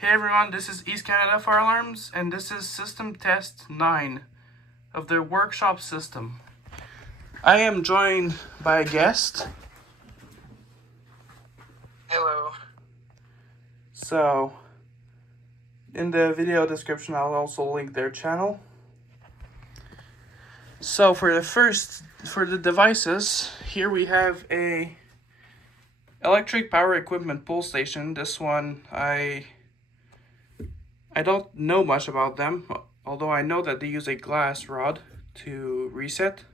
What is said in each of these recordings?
Hey everyone, this is East Canada Fire Alarms, and this is System Test 9 of the workshop system. I am joined by a guest. Hello. So, in the video description, I'll also link their channel. So for the devices, here we have a electric power equipment pull station. This one, I don't know much about them, although I know that they use a glass rod to reset.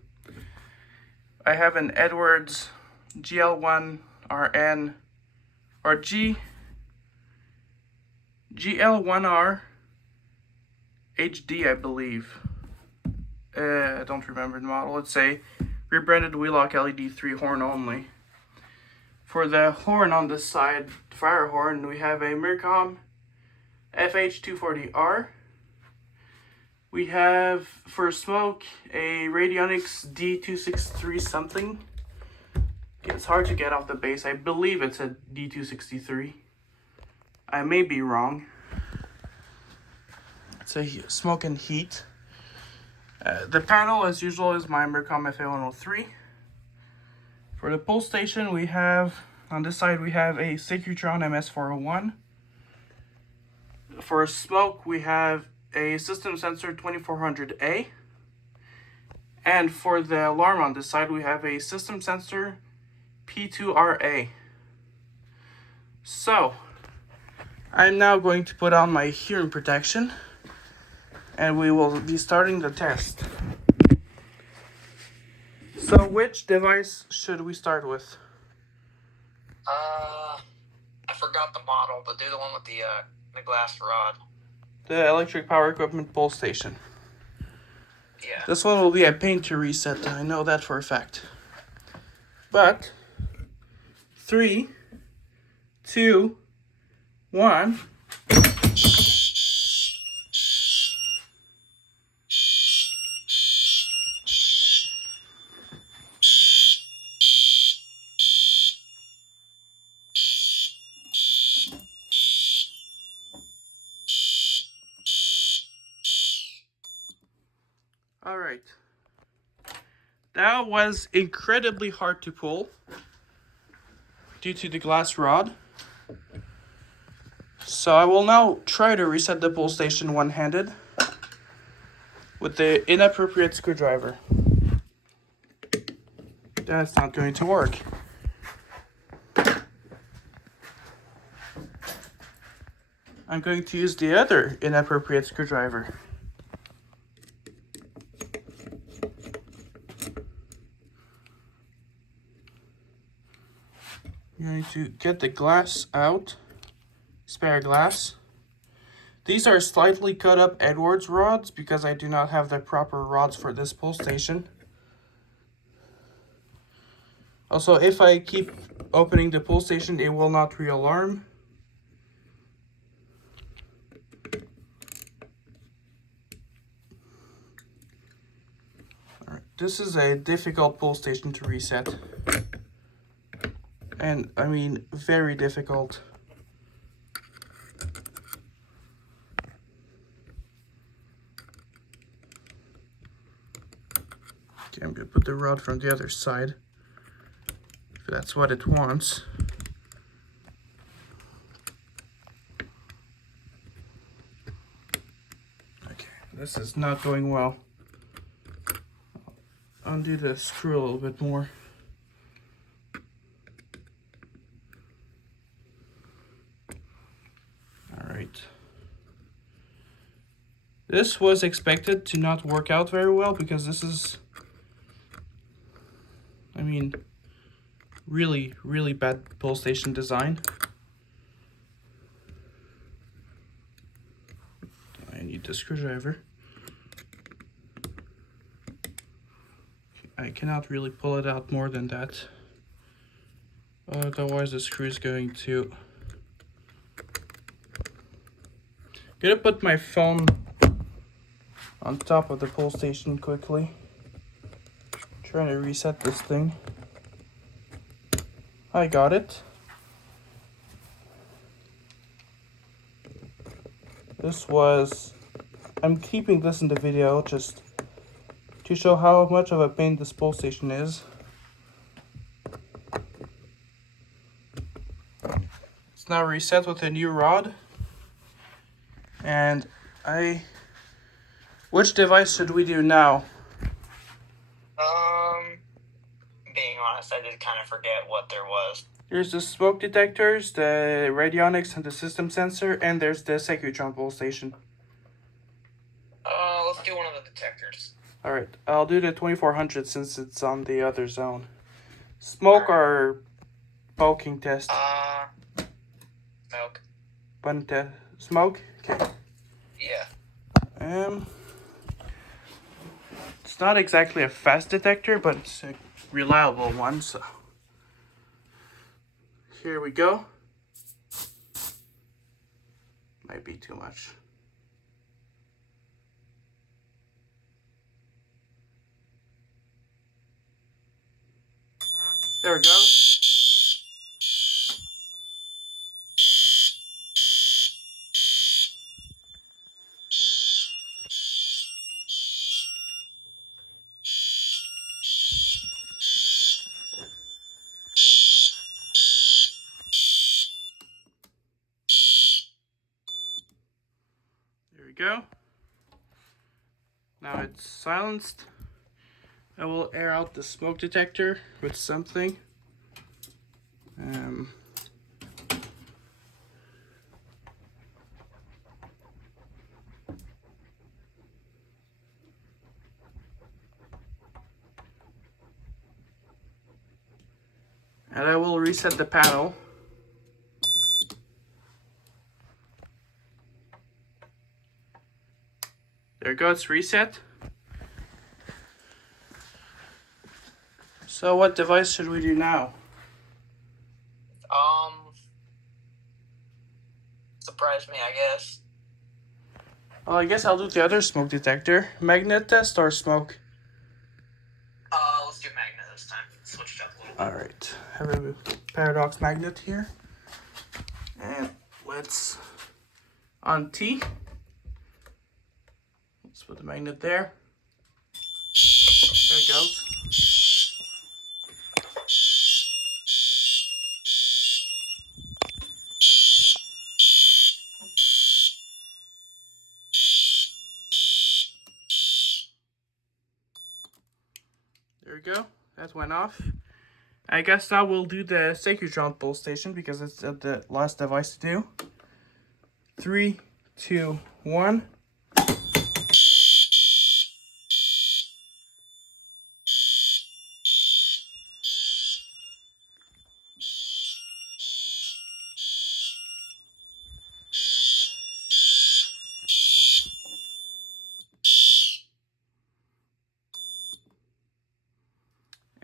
I have an Edwards GL1RN or GL1R HD, I believe. I don't remember the model. It's a rebranded Wheelock LED 3 horn only. For the horn on this side, the fire horn, we have a Mircom FH240R. We have, for smoke, a Radionics D263 something. It's hard to get off the base. I believe it's a D263. I may be wrong. It's a smoke and heat. The panel, as usual, is my Mircom FA103. For the pull station, we have, on this side, we have a Secutron MS401. For smoke, we have a System Sensor 2400A. And for the alarm on this side, we have a System Sensor P2RA. So, I'm now going to put on my hearing protection, and we will be starting the test. So, which device should we start with? I forgot the model, but do the one with the glass rod. The electric power equipment pull station. Yeah. This one will be a pain to reset, I know that for a fact. But 3, 2, 1. All right. That was incredibly hard to pull due to the glass rod. So I will now try to reset the pull station one-handed with the inappropriate screwdriver. That's not going to work. I'm going to use the other inappropriate screwdriver. I'm going to get the glass out, spare glass. These are slightly cut up Edwards rods because I do not have the proper rods for this pull station. Also, if I keep opening the pull station, it will not re-alarm. Alright, this is a difficult pull station to reset. And I mean, very difficult. Okay, I'm gonna put the rod from the other side, if that's what it wants. Okay, this is not going well. I'll undo the screw a little bit more. Alright. This was expected to not work out very well because this is, I mean, really, really bad pull station design. I need the screwdriver. I cannot really pull it out more than that. Otherwise the screw is going to... I'm gonna put my phone on top of the pull station quickly. Trying to reset this thing. I got it. I'm keeping this in the video just to show how much of a pain this pole station is. It's now reset with a new rod. And which device should we do now? Being honest, I did kind of forget what there was. There's the smoke detectors, the radionics, and the system sensor, and there's the Secutron pole station. Let's do one of the detectors. Alright, I'll do the 2400 since it's on the other zone. Smoke or poking test? Smoke. Button test. Smoke? Okay. Yeah. It's not exactly a fast detector, but it's a reliable one, so. Here we go. Might be too much. There we go. There we go. Now it's silenced. I will air out the smoke detector with something. And I will reset the panel. There it goes, reset. So what device should we do now? Surprise me, I guess. Well, I guess I'll do the other smoke detector. Magnet test or smoke? Let's do magnet this time. Switch it up a little bit. Alright, I have a paradox magnet here. And let's, on T, let's put the magnet there. There it goes. There we go. That went off. I guess now we'll do the Secutron pole station because it's the last device to do. 3, 2, 1.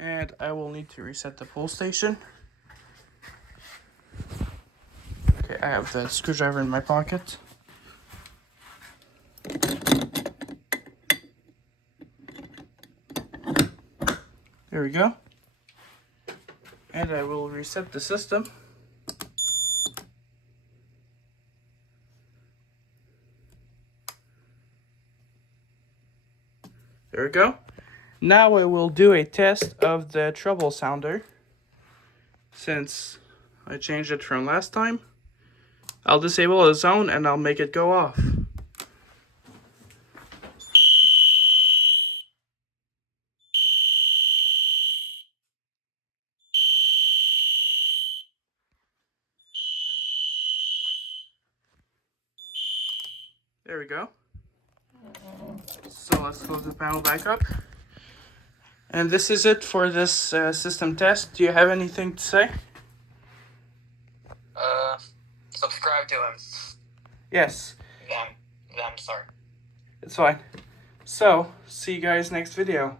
And I will need to reset the pole station. Okay, I have the screwdriver in my pocket. There we go. And I will reset the system. There we go. Now I will do a test of the treble sounder. Since I changed it from last time, I'll disable the zone and I'll make it go off. There we go. So let's close the panel back up. And this is it for this system test. Do you have anything to say? Subscribe to him. Yes. Them, sorry. It's fine. So, see you guys next video.